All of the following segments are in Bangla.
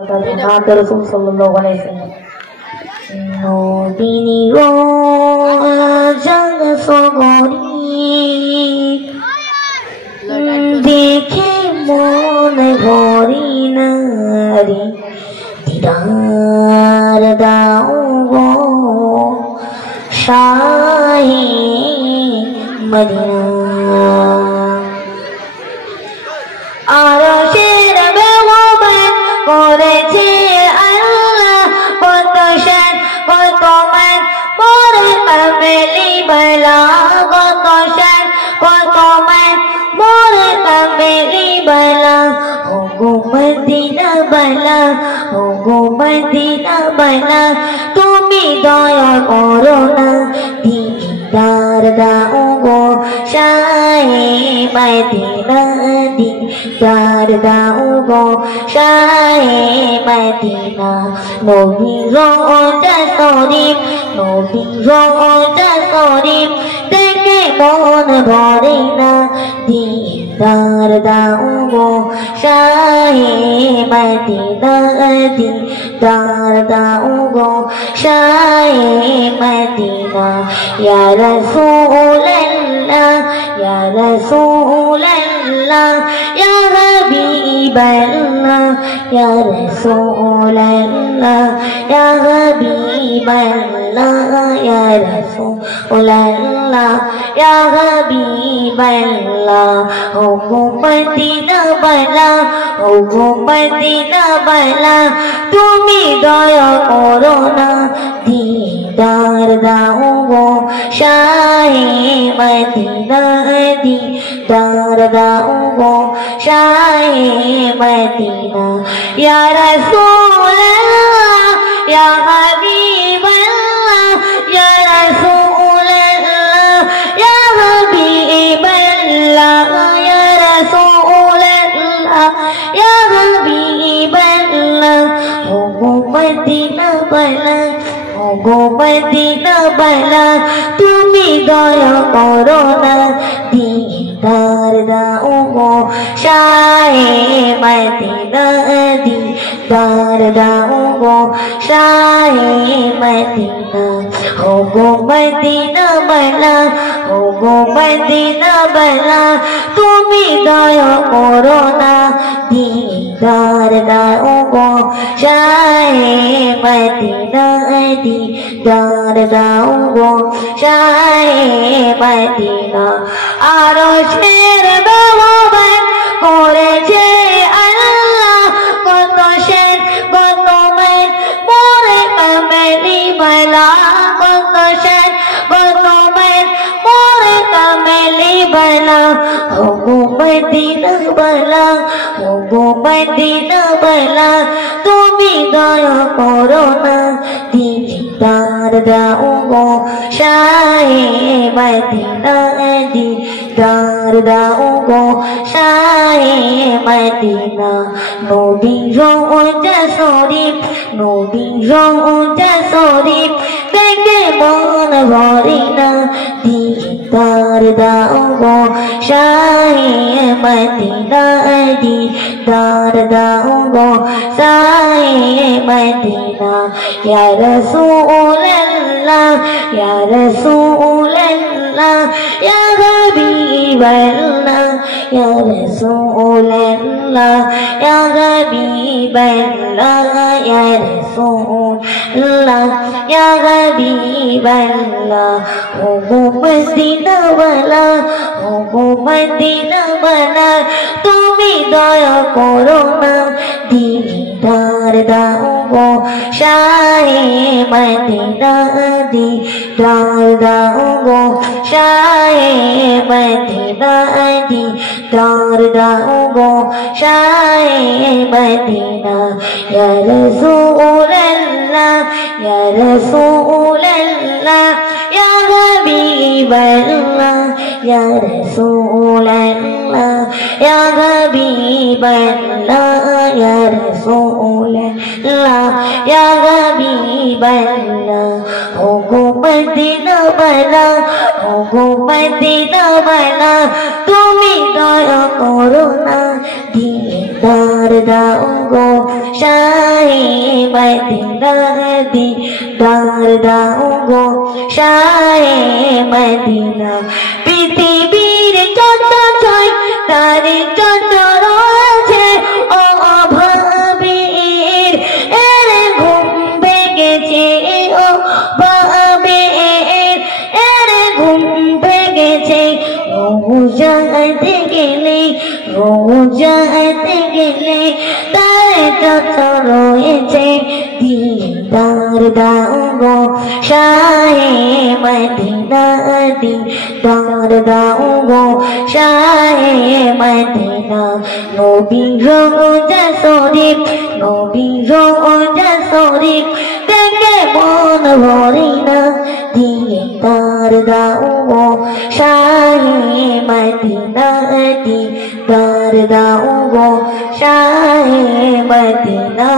Nabi Rasul sallallahu alaihi wasallam. Nobini go jang sogori dekhe mon gori nari didar dao go shahi Madina arasher bewoban করেছে আল্লাহ কত শান কত মান মোরে কামেলি বলা কত শান কত মান মোরে কামেলি বলা ওগো মদিনা বলা ওগো মদিনা বলা তুমি দয়া করো না দিদার দাও গো শাহে মদিনা দিদার দাও গো শাহে মদিনা নবীর রওজা শরীফ নবীর রওজা শরীফ দেখে মন ভরে না দিদার দাও গো শাহে মদিনা দিদার দাও গো শাহে মদিনা ইয়া রাসূলুল্লাহ ইয়া রাসূলুল্লাহ ইয়া হাবিবাল্লাহ ইয়া রাসূলুল্লাহ ইয়া হাবিবাল্লাহ ইয়া রাসূলুল্লাহ ইয়া হাবিবাল্লাহ ওগো মদিনা বালা ওগো মদিনা বালা তুমি দয়া করো না দিদার দাও গো শাহে মদিনা দিদার দাও গো শাহে মদিনা ইয়া রাসূলুল্লাহ ইয়া হাবিবাল্লাহ ইয়া রাসূলুল্লাহ ইয়া হাবিবাল্লাহ ইয়া রাসূলুল্লাহ ইয়া হাবিবাল্লাহ ওগো মদিনা বালা ওগো মদিনা বালা তুমি দয়া করো না দিদার দাও গো শাহে মদিনা দিদার দাও গো শাহে মদিনা ওগো মদিনা বালা ওগো মদিনা বালা তুমি দয়া করো না দিদার দাও গো শাহে মদিনা দিদার দাও গো শাহে মদিনা আরশের বেওয়াবান করেছে আল্লাহ কত শান কত মান মোরে কামেলি বলা কত শান কত মান মোরে কামেলি বলা ওগো মদিনা বলা ওগো মদিনা বলা তুমি দয়া করো না দিদার দাও গো শাহে মদিনা দিদার দাও গো শাহে মদিনা নবীর রওজা শরীফ নবীর রওজা শরীফ দেখে মন ভরে না দিদার দাও গো শাহে মদিনা দিদার দাও গো শাহে মদিনা ইয়া রাসূলুল্লাহ ইয়া রাসূলুল্লাহ ইয়া হাবিবাল্লাহ ইয়া রাসূলুল্লাহ ইয়া হাবিবাল্লাহ ইয়া রাসূলুল্লাহ ইয়া হাবিবাল্লাহ ওগো মদিনা বালা ওগো মদিনা বালা তুমি দয়া করো না দিদার দাও গো শাহে মদিনা দিদার দাও গো শাহে মদিনা দিদার দাও গো শাহে মদিনা ইয়া রাসূলুল্লাহ ইয়া রাসূলুল্লাহ ইয়া হাবিবাল্লাহ ইয়া রাসূলুল্লাহ ইয়া হাবিবাল্লাহ ইয়া রাসূলুল্লাহ ইয়া হাবিবাল্লাহ ওগো মদিনা বালা ওগো মদিনা বালা তুমি দয়া করো না দিদার दीदार दाऊंगो शाहे मदीना दीदार दाऊंगो शाहे मदीना पृथिवीर যত ছয় তার যত রয়েছে ও ভাবীর এর ঘুম ভেঙেছে ও ভাবীর এর ঘুম ভেঙেছে রোজাতে গেলে তার যত রয়েছে दीदार दाऊंगो शाहे मदीना दीदार दाऊंगो शाहे मदीना नबी रोजा शरीफ देखे मन भरे ना दीदार दाऊंगो शाहे मदीना दीदार दाऊंगो शाहे मदीना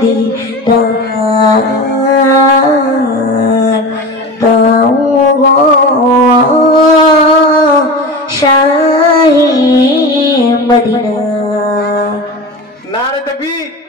दीदार दाऊंगो शाहे मदीना। नारे तकबीर।